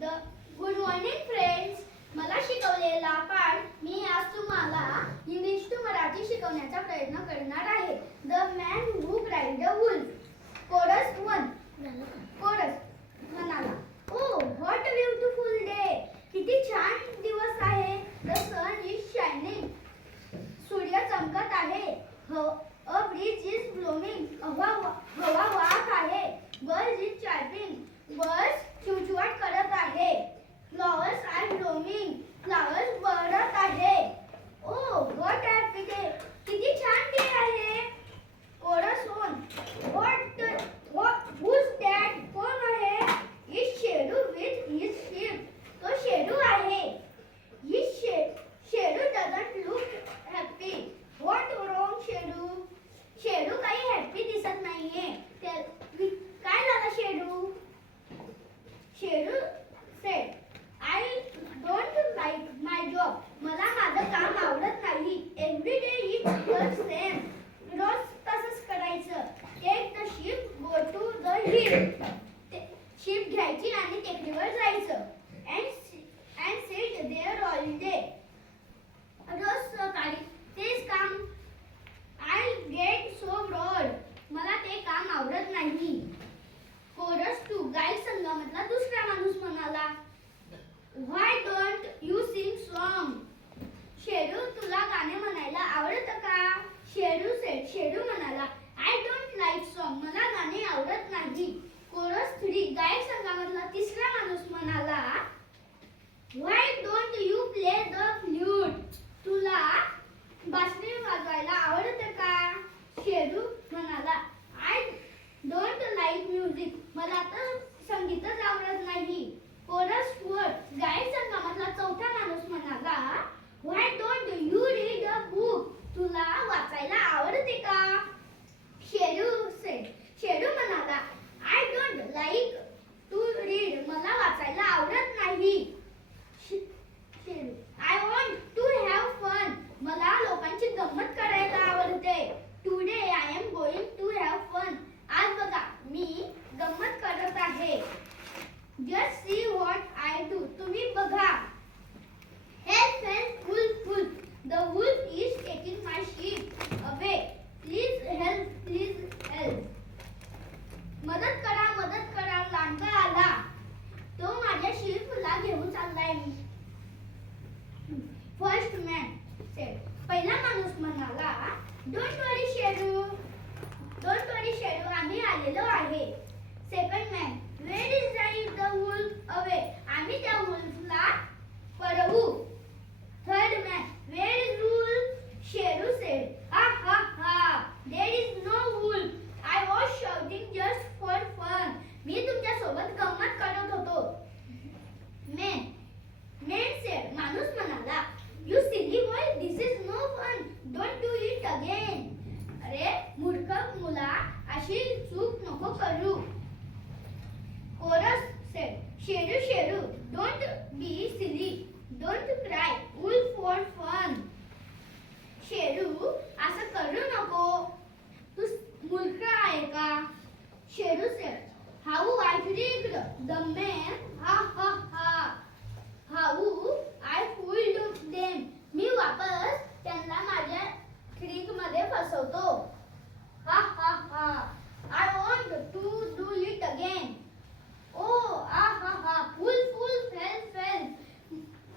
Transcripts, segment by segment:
The good morning friends. मला शिकवलेला पाठ मी आज तुम्हाला इंग्लिश टू मराठी शिकवण्याचा प्रयत्न करणार आहे. The man who cried the wolf. Chorus 1. Chorus म्हणाला, oh what a beautiful day. किती छान दिवस आहे. The sun is shining. सूर्य चमकत आहे. A breeze is blooming. हवा वाहत आहे. Birds is chatting. बर्ड्स चिवचिवाट करत आहे. Flowers are blooming. फ्लॉवर्स बहरत आहे. Oh what happy day. किती छान डे आहे. कोरस 1. Who's that? कोण आहे. Is Shedu with his sheep. तो शेडू आहे. शेडू doesn't look happy. What wrong शेडू. शेडू काही हॅपी दिसत नाहीये. काय झालं शेडू. शेडू said, I don't like my job. मला माझं काम आवडत नाही. Every day it's the same. रोज तसंच करायचं. Take the ship, go to the hill. Ship घ्यायची आणि टेकडीवर जायचं. And sit there all day. रोज सकाळी तेच काम. I get so bored. मला ते काम आवडत नाही. कोरस 2. गायक संघामधला दुसरा माणूस म्हणाला, Why don't you sing song? शेडू तुला गाणे म्हणायला आवडतं का. शेडू म्हणाला, I don't like song. मला गाणे आवडत नाही. कोरस 3. गायक संघामधला तिसरा माणूस म्हणाला, Why don't you play the flute? तुला बासरी वाजवायला आवडतं का. शेडू म्हणाला, I don't like music. मला तर संगीतच आवडत नाही. कोरस 4. गायक संघामधला चौथा माणूस म्हणाला, Why don't you read a book? तुला वाचायला आवडते का. शेडू म्हणाला, I don't like to read. मला वाचायला आवडत नाही. शेडू, I want to have fun. मला लोकांची गंमत करायला आवडते. Today I am going to have fun. आज बघा मी गंमत करत आहे. Just see what I do. तुम्ही बघा. Help, wolf. The wolf is taking my sheep away. Please help. मदत करा. लांडगा आला. तो माझ्या शीपला घेऊन चाललाय. First man said. पहिला माणूस म्हणाला, Don't worry शेडू. आम्ही आलेलो आहे. Second man. Where is the wolf away? आम्ही त्या वुल्फला पळवू. Third man. Where is wolf? शेडू said. Ha. There is no wolf. I was shouting just for fun. मी तुमच्या सोबत गंमत करत होतो. Man said. माणूस म्हणाला, You silly boy, this is no fun. Don't do it again. अरे मूर्ख मुला, अशी चूक नको करू. Chorus said. शेडू, don't be silly. Don't cry. Wolf want fun. शेडू, असं करू नको. तू मूर्ख आहे का. शेडू said. How I tricked the man. Ha. How I fooled them. मी वापस त्यांना माझ्या ट्रिक मध्ये फसवतो. Ha. I want to do it again. Oh, ha. Wolf, help.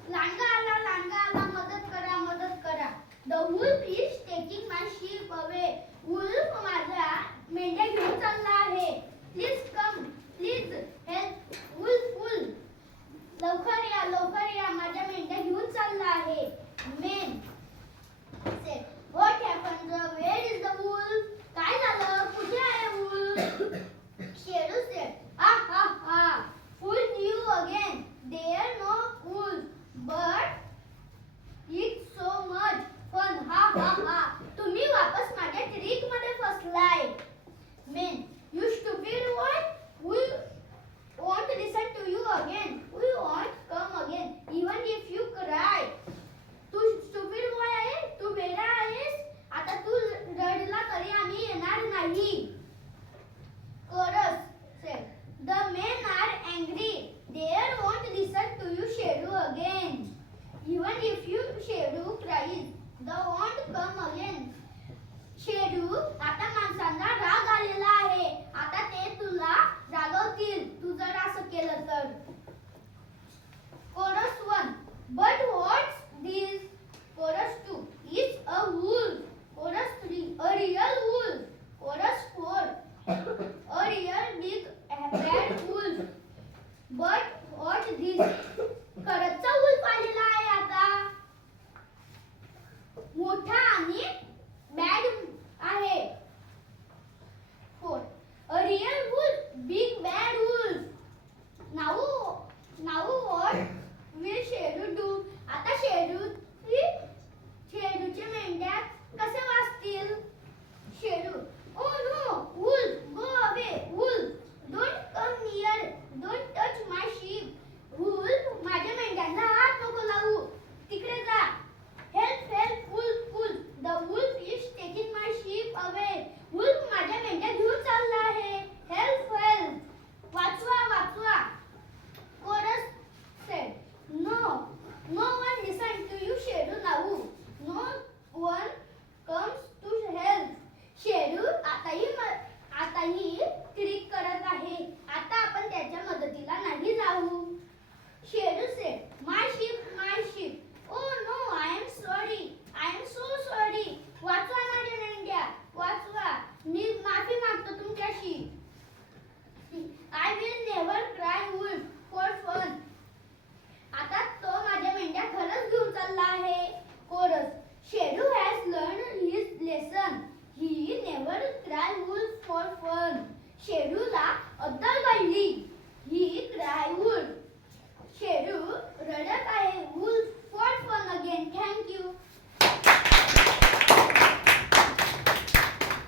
लांडगा आला. मदत करा. The wolf is taking my sheep away. Wolf माझ्या मेंढ्या घेऊन चालला आहे. Please come. Please help. Wolf. wolf. But what this? खरंच wolf